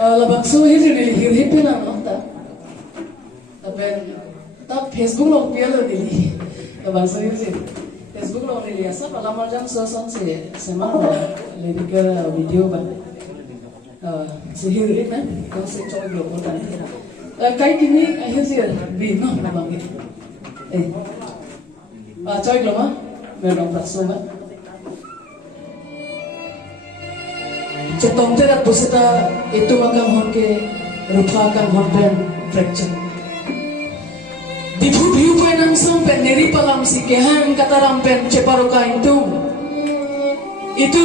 labang so hiri hiri na no ta tapen ta Facebook lo pia lo dili labang so hiri Facebook lo dili asa pala marjang so son se sema le dikira video ba se hiri na ko se choi lo ko ta kai kini hiri bi no labang choi lo ma merong praso ma Cetong tidak pusita itu makam honke rupa kan honben fracture. Dibu biu penang sampai neri palam si kehan kata rampen ceparuka itu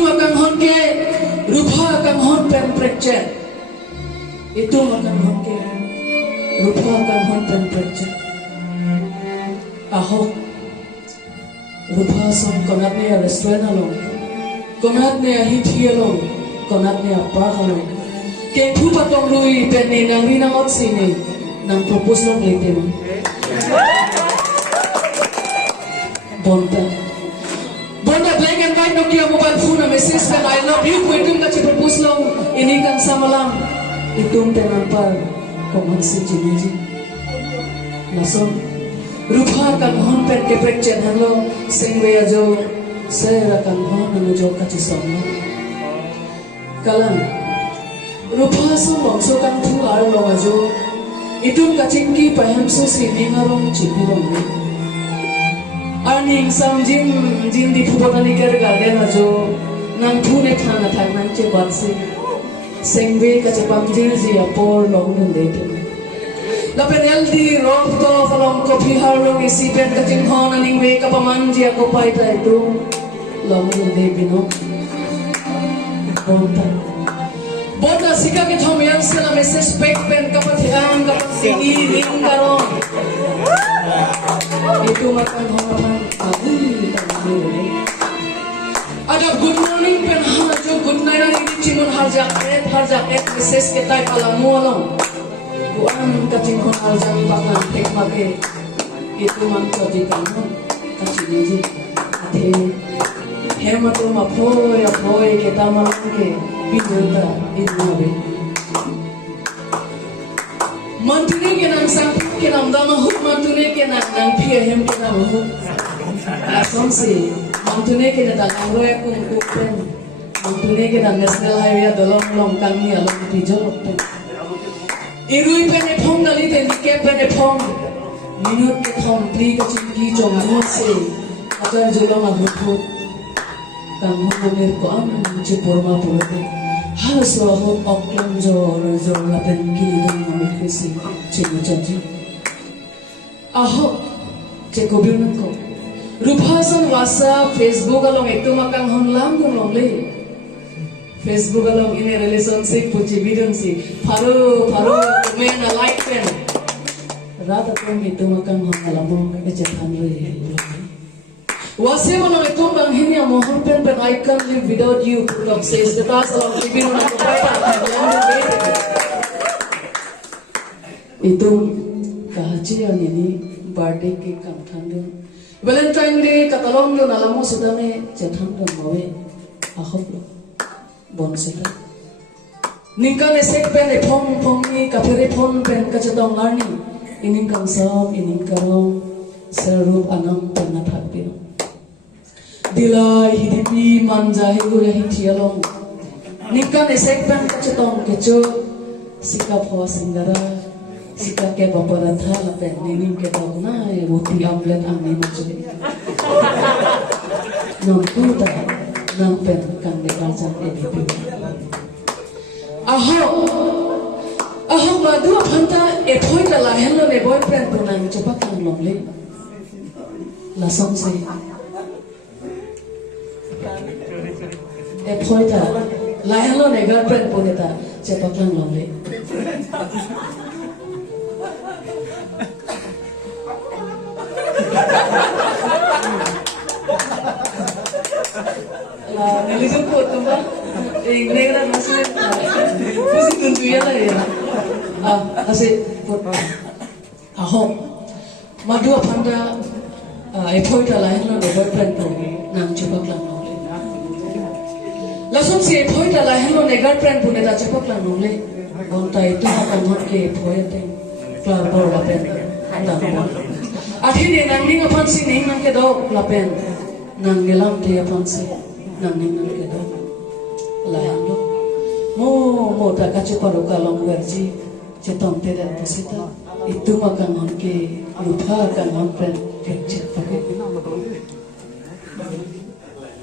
makam honke rupa kan honben fracture. Itu makam honke rupa kan honben fracture. Ahok rupa sam konatnya restoran along, konatnya hiti along. Konatnya apa kalau ke pupa tong lui peni nang rina ot sini nang propose long lete man bonda blank and white Nokia mobile phone na message kan I love you kuitum ka propose long ini kan samalam itum tenan par common se jini nasom rupa kan hon pen ke pekchen halo singwe ajo se rakan hon no jo ka chisom kalan rupa so bangso kan thu ar lo ajo itum kaching ki paham so si ningarong chipurong arning samjin jin di phubotani kar garden ajo nang thu ne thana thang nang che bat se sengbe ka che pamjir ji apor long nun de la penel di rock to falong ko phi har long isi pen kaching hon aning we ka paman ji ko pai ta itu long nun de bino Bonda sika ke thomian se na message pek pen kapathian kapati ring karo itu makan homan ada good morning pen ha jo good night ani chingon harjak et message ke tai pala mualong kuan kaching hon harjak pakan tek make itu man chodi kan kachini ji ate hemato ma phoi ke tamal ke Pinjota inabe. Mantune ke nang sang ke nam dama hut mantune ke nang pia hem ke nam hut. Asam se mantune ke na dang roya pen. Mantune ke nang national highway dolong long kang ni along pijo. Irui pen e phong dali ten ke pen e phong. Minut ke thom pli ka chingki jong hut se. Atar jolong hut. Kamu hamil ko am cipurma purute harus wahuk oklam jor lapen kini dong nami krisi cina janji ahok cekobir nako rupasan wasa Facebook along itu makang honlam dong long le Facebook along ini relationship puji bidon si paru men like pen rata pun itu makang honlam ecetan re Wase mana itu bang ini yang mohon pen I can't live without you. Kalau saya status alam TV mana itu kajian ini birthday cake kam thang Valentine Day katalong do nalamu sudah me cethang do mawe ahok lo bon seta ningkan esek pen e phong ni kapere phone pen kachetong learning ining kam sam ining karong serup anam pen na thakpino Dilai hidipi manja higura hitialong Nikan esek pen kacetong keco Sikap hawa singgara Sikap ke baparatha lapen Nining ke dogna Wuti amlet angni macuri Nontu tak Nang pen kan dekalcan edipi Aho madu phanta Ephoi ta lahen lo ne boyfriend Punang cepat kan longle Lasong se Ephoi ta lahen lo ne girlfriend puneta cepat lang longle Nilisan po ito ba? Negra masih mesti tentunya lah ya. Kasi ahok madua panda ephoi ta lain lo boyfriend po nang cepak lang nole. Langsung si ephoi ta lain lo girlfriend po neta cepak lang nole. bonta itu akan ke poete klar bor lapen nang bon athi ni nang ning aphan si ning nang ke do lapen nang ngelam te aphan si nang ning nang ke do layan do mo ta ka chu paru ka long verji chetom te dan pusita itu makan hon ke lupa kan hon pen kecil pakai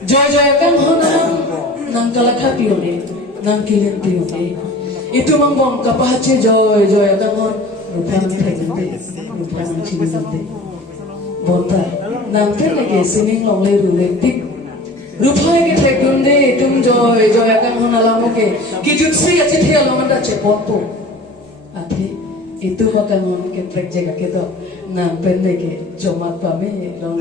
joy kan hon nang kalakha pione nang kilin pione itu mambong kapahace joy kan hon lupa nang thegende lupa nang chingende bonta nang pen lagi sining long le rule tik lupa ke thegende tum joy kan hon alamo ke kijut si achi the alomanda chepoto athi itu makan hon ke trek jaga ke to nang pen lagi jomat pame long